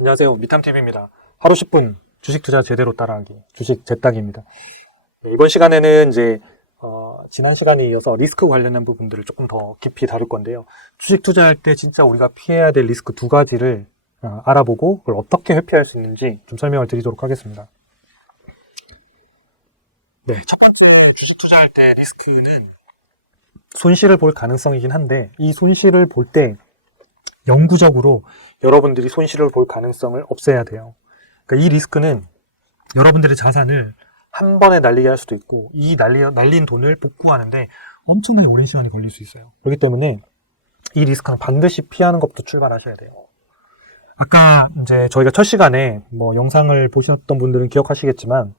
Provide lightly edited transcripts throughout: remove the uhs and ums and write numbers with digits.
안녕하세요. 미탐TV입니다. 하루 10분 주식 투자 제대로 따라하기. 주식 제딱입니다. 이번 시간에는 이제, 지난 시간에 이어서 리스크 관련한 부분들을 조금 더 깊이 다룰 건데요. 주식 투자할 때 진짜 우리가 피해야 될 리스크 두 가지를 알아보고 그걸 어떻게 회피할 수 있는지 좀 설명을 드리도록 하겠습니다. 네, 첫 번째 주식 투자할 때 리스크는 손실을 볼 가능성이긴 한데 이 손실을 볼 때 영구적으로 여러분들이 손실을 볼 가능성을 없애야 돼요. 그러니까 이 리스크는 여러분들의 자산을 한 번에 날리게 할 수도 있고 이 날린 돈을 복구하는데 엄청나게 오랜 시간이 걸릴 수 있어요. 그렇기 때문에 이 리스크는 반드시 피하는 것부터 출발하셔야 돼요. 아까 이제 저희가 첫 시간에 영상을 보셨던 분들은 기억하시겠지만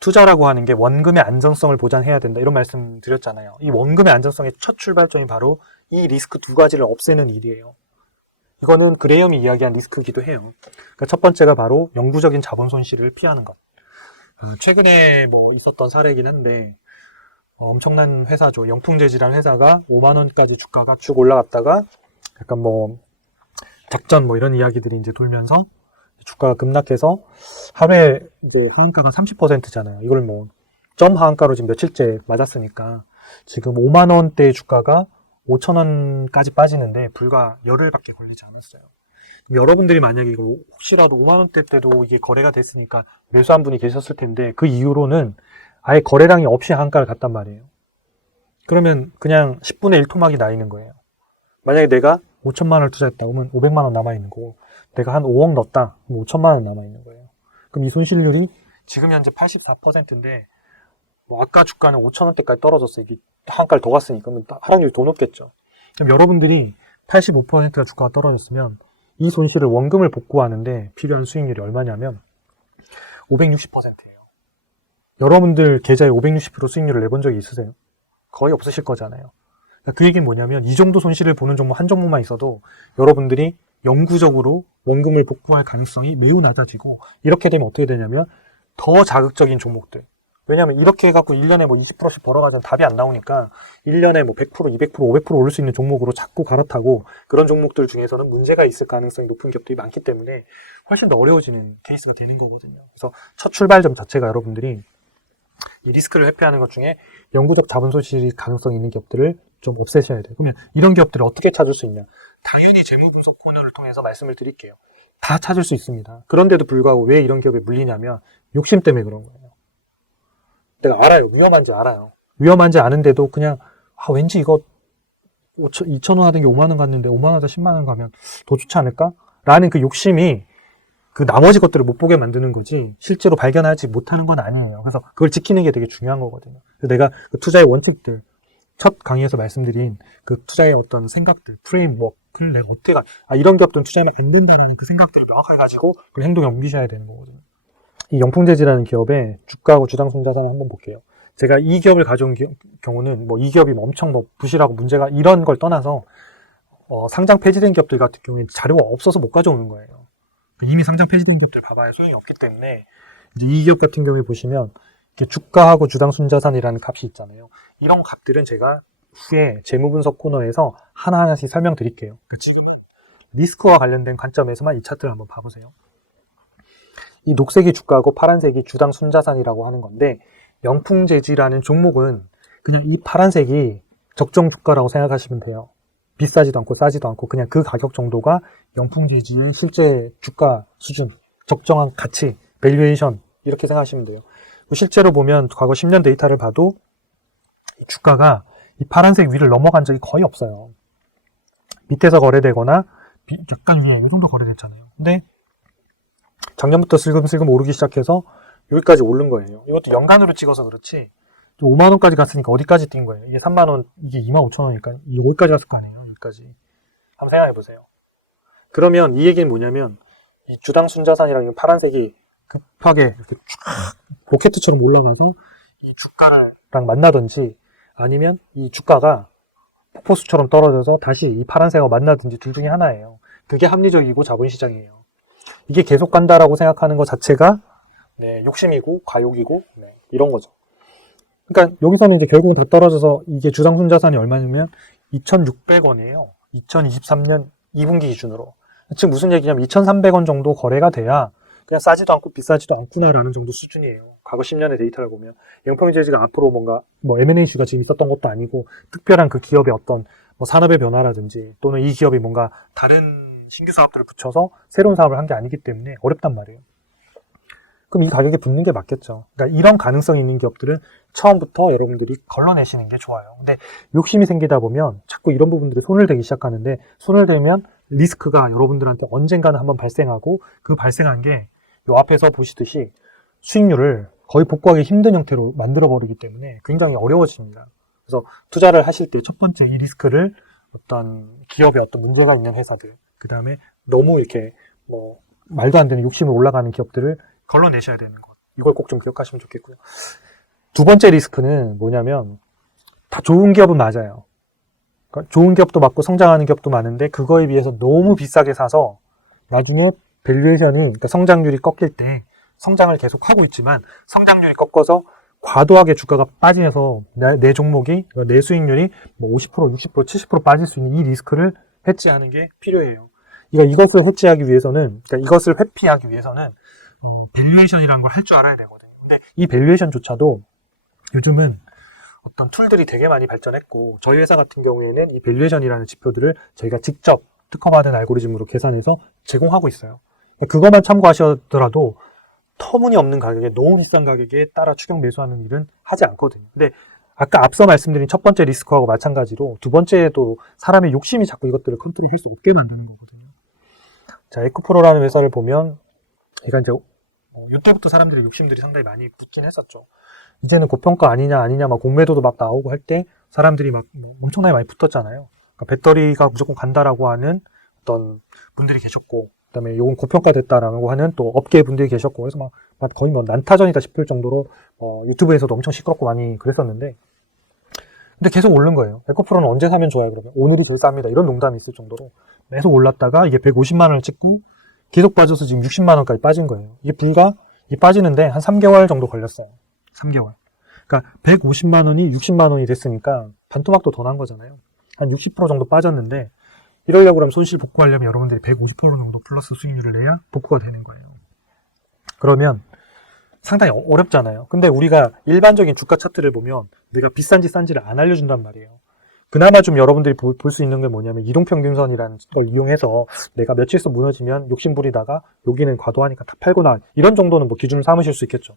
투자라고 하는 게 원금의 안정성을 보장해야 된다 이런 말씀 드렸잖아요. 이 원금의 안정성의 첫 출발점이 바로 이 리스크 두 가지를 없애는 일이에요. 이거는 그레이엄이 이야기한 리스크이기도 해요. 그러니까 첫 번째가 바로 영구적인 자본 손실을 피하는 것. 최근에 있었던 사례이긴 한데 엄청난 회사죠. 영풍재질이라는 회사가 5만 원까지 주가가 쭉 올라갔다가 약간 작전 이런 이야기들이 이제 돌면서 주가가 급락해서 하루에 이제 하한가가 30%잖아요. 이걸 점 하한가로 지금 며칠째 맞았으니까 지금 5만 원대 주가가 5천 원까지 빠지는데 불과 열흘밖에 걸리지 않았어요. 그럼 여러분들이 만약에 이걸 혹시라도 5만 원대 때도 이게 거래가 됐으니까 매수한 분이 계셨을 텐데 그 이후로는 아예 거래량이 없이 하한가를 갔단 말이에요. 그러면 그냥 10분의 1 토막이 나 있는 거예요. 만약에 내가 5천만 원을 투자했다 그러면 500만 원 남아있는 거고 내가 한 5억 넣었다 그럼 5천만 원 남아있는 거예요. 그럼 이 손실률이 지금 현재 84%인데 아까 주가는 5천 원대까지 떨어졌어. 이게 한가를 더 갔으니까 그러면 하락률이 더 높겠죠. 그럼 여러분들이 85%가 주가가 떨어졌으면 이 손실을 원금을 복구하는데 필요한 수익률이 얼마냐면 560%예요. 여러분들 계좌에 560% 수익률을 내본 적이 있으세요? 거의 없으실 거잖아요. 그 얘기는 뭐냐면 이 정도 손실을 보는 종목 한 종목만 있어도 여러분들이 영구적으로 원금을 복구할 가능성이 매우 낮아지고 이렇게 되면 어떻게 되냐면 더 자극적인 종목들, 왜냐면 이렇게 해갖고 1년에 20%씩 벌어가지고 답이 안 나오니까 1년에 100%, 200%, 500% 오를 수 있는 종목으로 자꾸 갈아타고 그런 종목들 중에서는 문제가 있을 가능성이 높은 기업들이 많기 때문에 훨씬 더 어려워지는 케이스가 되는 거거든요. 그래서 첫 출발점 자체가 여러분들이 이 리스크를 회피하는 것 중에 영구적 자본 손실 가능성이 있는 기업들을 좀 없애셔야 돼요. 그러면 이런 기업들을 어떻게 찾을 수 있냐? 당연히 재무 분석 코너를 통해서 말씀을 드릴게요. 다 찾을 수 있습니다. 그런데도 불구하고 왜 이런 기업에 물리냐면 욕심 때문에 그런 거예요. 내가 알아요. 위험한지 알아요. 위험한지 아는데도 그냥 왠지 이거 2,000원 하던 게 5만 원 갔는데 5만 원에서 10만 원 가면 더 좋지 않을까? 라는 그 욕심이 그 나머지 것들을 못 보게 만드는 거지 실제로 발견하지 못하는 건 아니에요. 그래서 그걸 지키는 게 되게 중요한 거거든요. 그래서 내가 그 투자의 원칙들 첫 강의에서 말씀드린 그 투자의 어떤 생각들, 프레임워크를 내가 어떻게 이런 기업들은 투자하면 안 된다라는 그 생각들을 명확하게 가지고 그 행동에 옮기셔야 되는 거거든요. 이 영풍재질이라는 기업의 주가하고 주당 손자산을 한번 볼게요. 제가 이 기업을 가져온 경우는 이 기업이 엄청 부실하고 문제가 이런 걸 떠나서 상장 폐지된 기업들 같은 경우에 자료가 없어서 못 가져오는 거예요. 이미 상장 폐지된 기업들 봐봐야 소용이 없기 때문에 이제 이 기업 같은 경우에 보시면 이렇게 주가하고 주당 손자산이라는 값이 있잖아요. 이런 값들은 제가 후에 재무분석 코너에서 하나하나씩 설명드릴게요. 그러니까 지금 리스크와 관련된 관점에서만 이 차트를 한번 봐보세요. 이 녹색이 주가고 파란색이 주당 순자산이라고 하는 건데 영풍재지라는 종목은 그냥 이 파란색이 적정 주가라고 생각하시면 돼요. 비싸지도 않고 싸지도 않고 그냥 그 가격 정도가 영풍재지의 실제 주가 수준, 적정한 가치, 밸류에이션 이렇게 생각하시면 돼요. 실제로 보면 과거 10년 데이터를 봐도 주가가 이 파란색 위를 넘어간 적이 거의 없어요. 밑에서 거래되거나 약간 위에 이 정도 거래됐잖아요. 근데 작년부터 슬금슬금 오르기 시작해서 여기까지 오른 거예요. 이것도 연간으로 찍어서 그렇지 5만 원까지 갔으니까 어디까지 뛴 거예요? 이게 3만 원, 이게 2만 5천 원이니까 여기까지 갔을 거 아니에요? 여기까지. 한번 생각해 보세요. 그러면 이 얘기는 뭐냐면 이 주당 순자산이랑 이 파란색이 급하게 이렇게 쫙 로켓처럼 올라가서 이 주가랑 만나든지 아니면 이 주가가 폭포수처럼 떨어져서 다시 이 파란색과 만나든지 둘 중에 하나예요. 그게 합리적이고 자본시장이에요. 이게 계속 간다라고 생각하는 것 자체가 욕심이고 과욕이고 이런 거죠. 그러니까 여기서는 이제 결국은 다 떨어져서 이게 주당 순자산이 얼마냐면 2,600원이에요. 2023년 2분기 기준으로. 즉 무슨 얘기냐면 2,300원 정도 거래가 돼야 그냥 싸지도 않고 비싸지도 않구나라는 정도 수준이에요. 과거 10년의 데이터를 보면 영평제지가 앞으로 뭔가 뭐 M&A 이슈가 지금 있었던 것도 아니고 특별한 그 기업의 어떤 뭐 산업의 변화라든지 또는 이 기업이 뭔가 다른 신규 사업들을 붙여서 새로운 사업을 한 게 아니기 때문에 어렵단 말이에요. 그럼 이 가격에 붙는 게 맞겠죠. 그러니까 이런 가능성이 있는 기업들은 처음부터 여러분들이 걸러내시는 게 좋아요. 근데 욕심이 생기다 보면 자꾸 이런 부분들이 손을 대기 시작하는데 손을 대면 리스크가 여러분들한테 언젠가는 한번 발생하고 그 발생한 게 요 앞에서 보시듯이 수익률을 거의 복구하기 힘든 형태로 만들어버리기 때문에 굉장히 어려워집니다. 그래서 투자를 하실 때 첫 번째 이 리스크를 어떤 기업에 어떤 문제가 있는 회사들, 그 다음에 너무 이렇게 뭐 말도 안 되는 욕심을 올라가는 기업들을 걸러내셔야 되는 것. 이걸 꼭 좀 기억하시면 좋겠고요. 두 번째 리스크는 뭐냐면 다 좋은 기업은 맞아요. 그러니까 좋은 기업도 맞고 성장하는 기업도 많은데 그거에 비해서 너무 비싸게 사서 나중에 밸류에이션은 그러니까 성장률이 꺾일 때 성장을 계속 하고 있지만 성장률이 꺾어서 과도하게 주가가 빠지면서 내 종목이 내 수익률이 뭐 50%, 60%, 70% 빠질 수 있는 이 리스크를 해지하는 게 필요해요. 그러니까 이것을 해지하기 위해서는 그러니까 이것을 회피하기 위해서는 밸류에이션이라는 걸 할 줄 알아야 되거든요. 근데 이 밸류에이션조차도 요즘은 어떤 툴들이 되게 많이 발전했고 저희 회사 같은 경우에는 이 밸류에이션이라는 지표들을 저희가 직접 특허받은 알고리즘으로 계산해서 제공하고 있어요. 그것만 참고하시더라도 터무니없는 가격에 너무 비싼 가격에 따라 추격 매수하는 일은 하지 않거든요. 근데 아까 앞서 말씀드린 첫 번째 리스크하고 마찬가지로 두 번째도 사람의 욕심이 자꾸 이것들을 컨트롤할 수 없게 만드는 거거든요. 자, 에코프로라는 회사를 보면 제가 이제 이때부터 사람들의 욕심들이 상당히 많이 붙긴 했었죠. 이제는 고평가 아니냐 막 공매도도 막 나오고 할 때 사람들이 막 엄청나게 많이 붙었잖아요. 그러니까 배터리가 무조건 간다라고 하는 어떤 분들이 계셨고, 그다음에 이건 고평가 됐다라고 하는 또 업계 분들이 계셨고, 그래서 막 거의 뭐 난타전이다 싶을 정도로 유튜브에서도 엄청 시끄럽고 많이 그랬었는데, 근데 계속 오른 거예요. 에코프로는 언제 사면 좋아요? 그러면 오늘이 결사합니다. 이런 농담이 있을 정도로 계속 올랐다가 이게 150만 원을 찍고 계속 빠져서 지금 60만 원까지 빠진 거예요. 이게 이 빠지는데 한 3개월 정도 걸렸어요. 3개월. 그러니까 150만 원이 60만 원이 됐으니까 반토막도 더 난 거잖아요. 한 60% 정도 빠졌는데 이러려고 그러면 손실 복구하려면 여러분들이 150% 정도 플러스 수익률을 내야 복구가 되는 거예요. 그러면 상당히 어렵잖아요. 근데 우리가 일반적인 주가 차트를 보면 내가 비싼지 싼지를 안 알려준단 말이에요. 그나마 좀 여러분들이 볼 수 있는 게 뭐냐면 이동평균선이라는 걸 이용해서 내가 며칠서 무너지면 욕심부리다가 여기는 과도하니까 다 팔거나 이런 정도는 뭐 기준을 삼으실 수 있겠죠.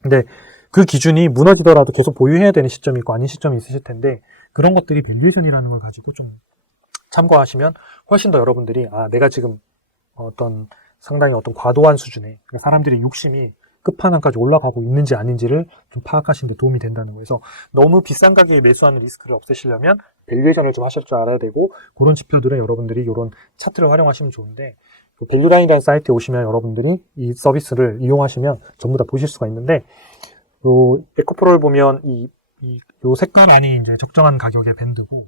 근데 그 기준이 무너지더라도 계속 보유해야 되는 시점이 있고 아닌 시점이 있으실 텐데 그런 것들이 밸류에이션이라는 걸 가지고 좀 참고하시면 훨씬 더 여러분들이 내가 지금 어떤 상당히 어떤 과도한 수준의 그러니까 사람들의 욕심이 끝판왕까지 올라가고 있는지 아닌지를 좀 파악하시는 데 도움이 된다는 거예요. 그래서 너무 비싼 가격에 매수하는 리스크를 없애시려면 밸류에이션을 좀 하실 줄 알아야 되고 그런 지표들은 여러분들이 이런 차트를 활용하시면 좋은데 밸류라인이라는 사이트에 오시면 여러분들이 이 서비스를 이용하시면 전부 다 보실 수가 있는데 요 에코프로를 보면 요 색깔 라인이 이제 적정한 가격의 밴드고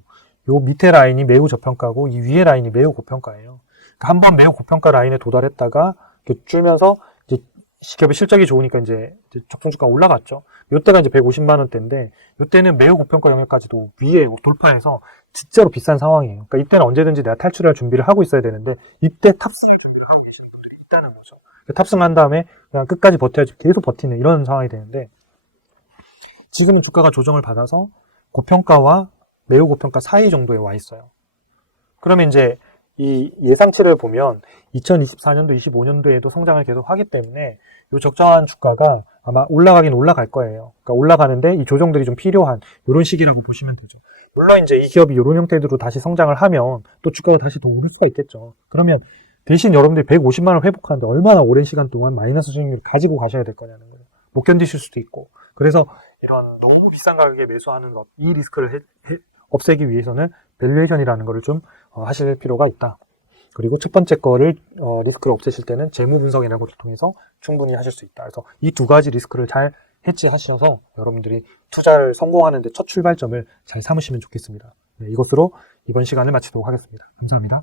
요 밑에 라인이 매우 저평가고 이 위에 라인이 매우 고평가예요. 그러니까 한번 매우 고평가 라인에 도달했다가 이렇게 줄면서 이제 기업의 실적이 좋으니까 이제 적정주가가 올라갔죠. 요때가 이제 150만 원대인데 요때는 매우 고평가 영역까지도 위에 돌파해서 진짜로 비싼 상황이에요. 그러니까 이때는 언제든지 내가 탈출할 준비를 하고 있어야 되는데 이때 탑승을 하고 계시는 분들이 있다는 거죠. 탑승한 다음에 그냥 끝까지 버텨야지 계속 버티는 이런 상황이 되는데 지금은 주가가 조정을 받아서 고평가와 매우 고평가 사이 정도에 와 있어요. 그러면 이제 이 예상치를 보면 2024년도, 25년도에도 성장을 계속 하기 때문에 이 적정한 주가가 아마 올라가긴 올라갈 거예요. 그러니까 올라가는데 이 조정들이 좀 필요한 이런 시기라고 보시면 되죠. 물론 이제 이 기업이 이런 형태로 다시 성장을 하면 또 주가가 다시 더 오를 수가 있겠죠. 그러면 대신 여러분들이 150만 원 회복하는데 얼마나 오랜 시간 동안 마이너스 수익률을 가지고 가셔야 될 거냐는 거예요. 못 견디실 수도 있고. 그래서 이런 너무 비싼 가격에 매수하는 것, 이 리스크를 없애기 위해서는 밸류에이션이라는 거를 좀 하실 필요가 있다. 그리고 첫 번째 거를 리스크를 없애실 때는 재무 분석이라는 것을 통해서 충분히 하실 수 있다. 그래서 이 두 가지 리스크를 잘 해지하셔서 여러분들이 투자를 성공하는 데 첫 출발점을 잘 삼으시면 좋겠습니다. 네, 이것으로 이번 시간을 마치도록 하겠습니다. 감사합니다.